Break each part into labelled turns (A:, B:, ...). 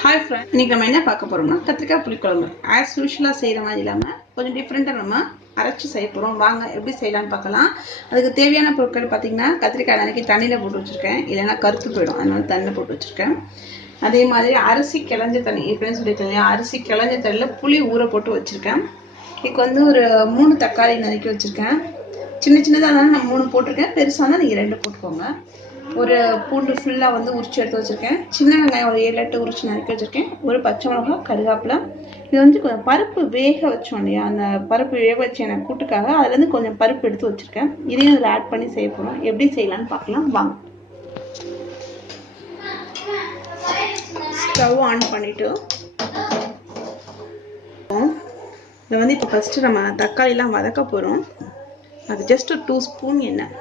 A: Hi friend இன்னைக்கு நம்ம என்ன பார்க்க போறோம்னா கத்திரிக்காய் புளிக்குழம்பு. ஆஸ் யூஷுவலாக செய்கிற மாதிரி இல்லாமல் கொஞ்சம் டிஃப்ரெண்ட்டாக நம்ம அரைச்சி செய்ய போகிறோம் வாங்க எப்படி செய்யலாம்னு பார்க்கலாம். அதுக்கு தேவையான பொருட்கள் பார்த்தீங்கன்னா கத்திரிக்காய் நினைக்கி தண்ணியில் போட்டு வச்சுருக்கேன். இல்லைன்னா கருத்து போயிடும். அதனால தண்ணியில் போட்டு வச்சுருக்கேன். அதே மாதிரி அரிசி கிளஞ்ச தண்ணி எப்படின்னு சொல்லியிருக்கேன் இல்லையா அரிசி கிளஞ்ச தண்ணியில் புளி ஊற போட்டு வச்சுருக்கேன். இதுக்கு வந்து ஒரு மூணு தக்காளி நறுக்கி வச்சுருக்கேன். சின்ன சின்னதாக இருந்தாலும் நான் மூணு போட்டிருக்கேன். பெருசாக இருந்தால் நீங்கள் ரெண்டு போட்டுக்கோங்க. ஒரு பூண்டு ஃபுல்லாக வந்து உரிச்சு எடுத்து வச்சுருக்கேன். சின்ன வெங்காயம் ஒரு ஏழு எட்டு உரிச்சு நறுக்கி வச்சுருக்கேன். ஒரு பச்சை மிளகா கருவேப்பிலை. இது வந்து கொஞ்சம் பருப்பு வேக வச்சோம் இல்லையா? அந்த பருப்பு வேக வச்சு எனக்கு கூட்டுக்காக அதுலேருந்து கொஞ்சம் பருப்பு எடுத்து வச்சுருக்கேன். இதையும் இதில் ஆட் பண்ணி செய்ய போகிறோம் எப்படி செய்யலாம்னு பார்க்கலாம். வாங்க. ஸ்டவ் ஆன் பண்ணிவிட்டு இதை வந்து இப்போ ஃபஸ்ட்டு நம்ம தக்காளிலாம் வதக்க போகிறோம் அது ஜஸ்ட் டூ ஸ்பூன் எண்ணெய்.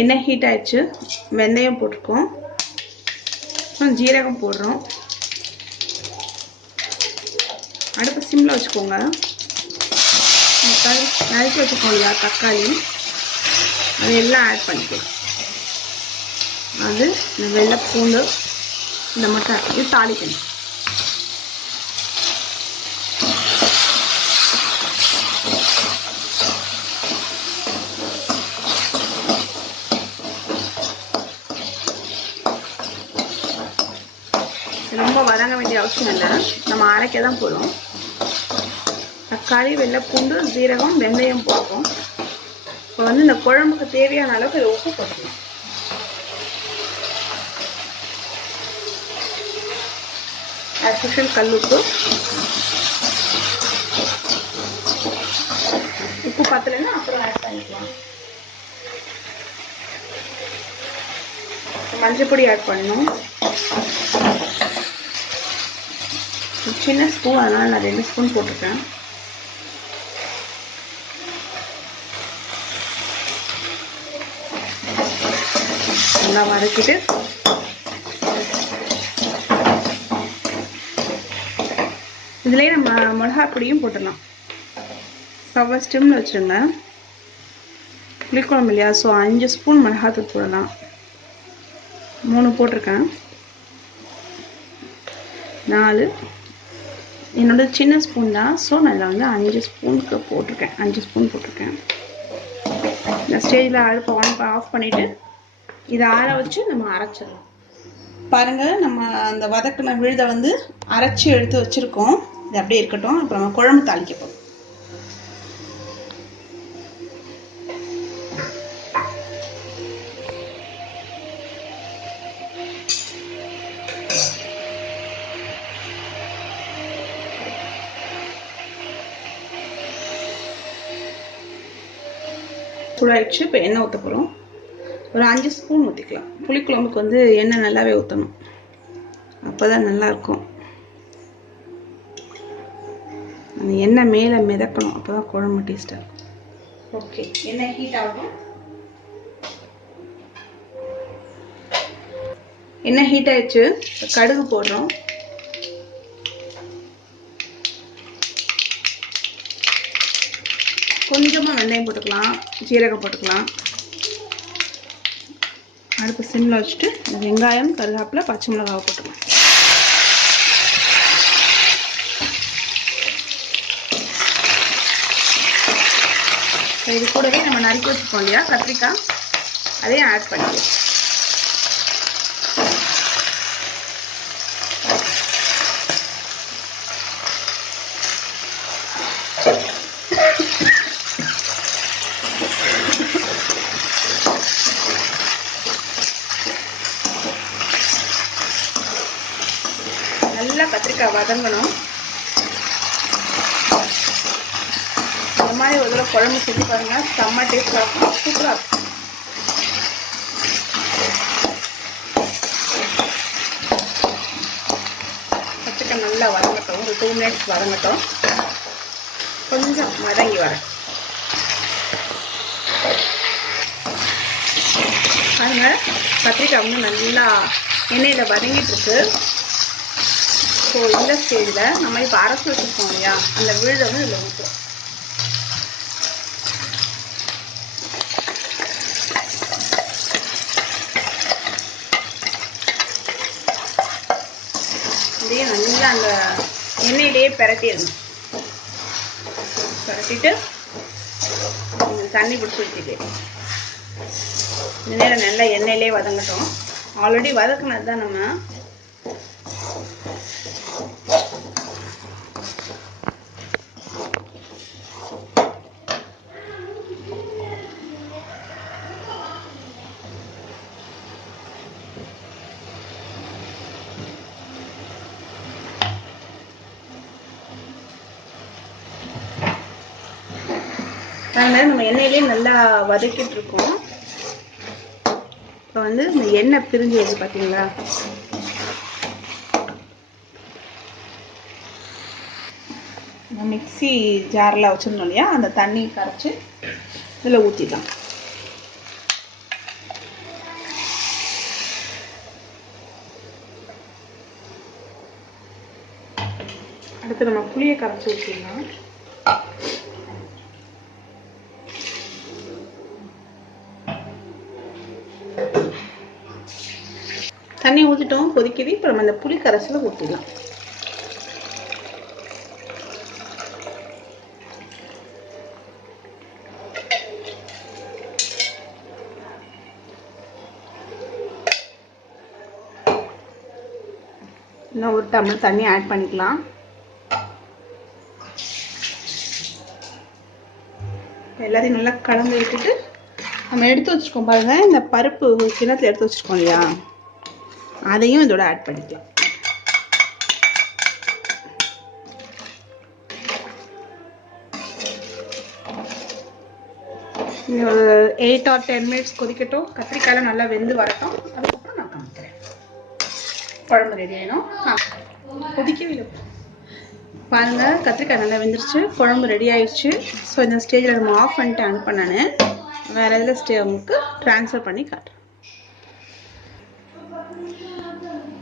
A: எண்ணெய் ஹீட் ஆயிடுச்சு? வெந்தயம் போட்டிருக்கோம். அப்புறம் ஜீரகம் போடுறோம். அடுப்பு சிம்மில் வச்சுக்கோங்க. தக்காளி நறுக்கி வச்சுக்கோம் இல்லையா தக்காளி. அது எல்லாம் ஆட் பண்ணிக்கலாம். அது இந்த வெள்ளை பூண்டு இந்த மட்டும் இது தாளிக்கணும் ரொம்ப வதங்க வேண்டிய அவசியம் இல்லை. நம்ம அரைக்க தான் போகிறோம் தக்காளி வெள்ளைப்பூண்டு சீரகம் வெந்தயம் போடுவோம் இப்போ வந்து இந்த குழம்புக்கு தேவையான அளவுக்கு இதை உப்பு போட்டுக்கலாம். ஆஸ் உப்பு உப்பு பத்தலைன்னா அப்புறம் ஆட் பண்ணிக்கலாம். மஞ்சள் பொடி ஆட் பண்ணணும். சின்ன ஸ்பூன் அதனால் நான் ரெண்டு ஸ்பூன் போட்டிருக்கேன் நல்லா வதக்கிட்டு இதுலேயே நம்ம மிளகா பொடியும் போட்டுடலாம். ஸ்டவ்வை ஸ்டிம்மில் வச்சுருங்க. புளிக்குழம்பு இல்லையா? ஸோ அஞ்சு ஸ்பூன் மிளகாத்தூள் போடலாம். மூணு போட்டிருக்கேன். நாலு. என்னோட சின்ன ஸ்பூன் தான். ஸோ நான் இதில் வந்து அஞ்சு ஸ்பூனுக்கு போட்டிருக்கேன். அஞ்சு ஸ்பூன் போட்டிருக்கேன். இந்த ஸ்டேஜில் அடுப்பை ஆன் ஆஃப் பண்ணிவிட்டு இதை ஆற வச்சு நம்ம அரைச்சிடலாம். பாருங்கள் நம்ம அந்த வதக்கின விழுதை வந்து அரைச்சி எடுத்து வச்சுருக்கோம். இது அப்படியே இருக்கட்டும். அப்புறம் நம்ம குழம்பு தாளிக்க சூடாயிடுச்சு இப்போ எண்ணெய் ஊற்ற போகிறோம் ஒரு அஞ்சு ஸ்பூன் ஊற்றிக்கலாம் புளிக்குழம்புக்கு வந்து எண்ணெய் நல்லாவே ஊற்றணும் அப்போ தான் நல்லாயிருக்கும். அந்த எண்ணெய் மேலே மிதக்கணும். அப்போ தான் குழம்பு டேஸ்ட்டாக இருக்கும். ஓகே எண்ணெய் ஹீட் ஆகும் எண்ணெய் ஹீட் ஆயிடுச்சு. கடுகு போடுறோம். கொஞ்சமாக வெந்தயம் போட்டுக்கலாம் ஜீரகம் போட்டுக்கலாம். அடுப்பு சிம்மில் வச்சுட்டு வெங்காயம் கருகாப்பில் பச்சை மிளகாவை போட்டுக்கலாம். இது கூடவே நம்ம நறுக்கி வச்சுருக்கோம் இல்லையா? கத்திரிக்காய். அதையும் ஆட் பண்ணிக்கலாம் நல்லா கத்திரிக்காய் வதங்கணும். இந்த மாதிரி ஒரு தடவை குழம்பு செஞ்சு பாருங்கள் செம்ம டேஸ்டாக இருக்கும். சூப்பராக இருக்கும். கத்திரிக்காய் நல்லா வதங்கட்டும். ஒரு டூ மினிட்ஸ் வதங்கட்டும். கொஞ்சம் வதங்கி வரேன் அதனால் கத்திரிக்காய் வந்து நல்லா எண்ணெயில் வதங்கிட்டு இருக்கு ஸோ இந்த ஸ்டேஜில் நம்ம இப்போ அரைச்சி வச்சுருக்கோம் இல்லையா? அந்த விழுதை வந்து இதில் ஊற்றுறோம் அப்படியே நல்லா அந்த எண்ணெயிலேயே பெரட்டிடணும். பெரட்டிட்டு தண்ணி பிடிச்சி ஊற்றிட்டு இந்த நேரம் நல்லா எண்ணெயிலே வதங்கட்டும். ஆல்ரெடி வதக்குனது தான் நம்ம அதனால நம்ம எண்ணெயிலே நல்லா வதக்கிட்டு இருக்கோம் இப்போ வந்து இந்த எண்ணெய் பிரிஞ்சு வருது பார்த்தீங்களா மிக்ஸி ஜாரில் வச்சுருந்தோம் இல்லையா? அந்த தண்ணி கரைச்சி இதில் ஊற்றிடலாம் அடுத்து நம்ம புளியை கரைச்சி ஊற்றிடலாம் தண்ணி ஊற்றிட்டோம் கொதிக்குது. இப்போ நம்ம அந்த புளி கரைசலை ஊற்றிடலாம் இன்னும் ஒரு டம்ளர் தண்ணி ஆட் பண்ணிக்கலாம். எல்லாத்தையும் நல்லா கலந்து விட்டுட்டு நம்ம எடுத்து வச்சுருக்கோம் பாருங்க இந்த பருப்பு கிணத்துல எடுத்து வச்சுருக்கோம் இல்லையா? அதையும் இதோட ஆட் பண்ணிக்கலாம். ஒரு எயிட் ஆர் டென் மினிட்ஸ் கொதிக்கட்டும். கத்திரிக்காயில் நல்லா வெந்து வரட்டும். அதுக்கப்புறம் நான் காமிக்கிறேன். குழம்பு ரெடி ஆகிடும் கொதிக்கவே இல்லை. பாருங்க கத்திரிக்காய் நல்லா வெந்துருச்சு. குழம்பு ரெடி ஆயிடுச்சு. ஸோ இந்த ஸ்டேஜில் நம்ம ஆஃப் பண்ணிட்டு அனுப்ப நான். வேறு எதில் ஸ்டே உங்களுக்கு ட்ரான்ஸ்ஃபர் பண்ணி காட்டுறேன்.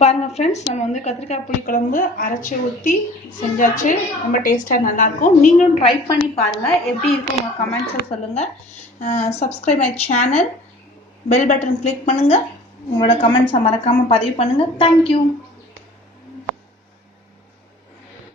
A: பாருங்கள் ஃப்ரெண்ட்ஸ் நம்ம வந்து கத்திரிக்காய் புளி குழம்பு அரைச்சி ஊற்றி செஞ்சாச்சு. ரொம்ப டேஸ்ட்டாக நல்லாயிருக்கும் நீங்களும் ட்ரை பண்ணி பாருங்கள் எப்படி இருக்கும் உங்கள் கமெண்ட்ஸில் சொல்லுங்கள் subscribe my channel bell button click பண்ணுங்கள் உங்களோட கமெண்ட்ஸை மறக்காமல் பதிவு பண்ணுங்கள் தேங்க்யூ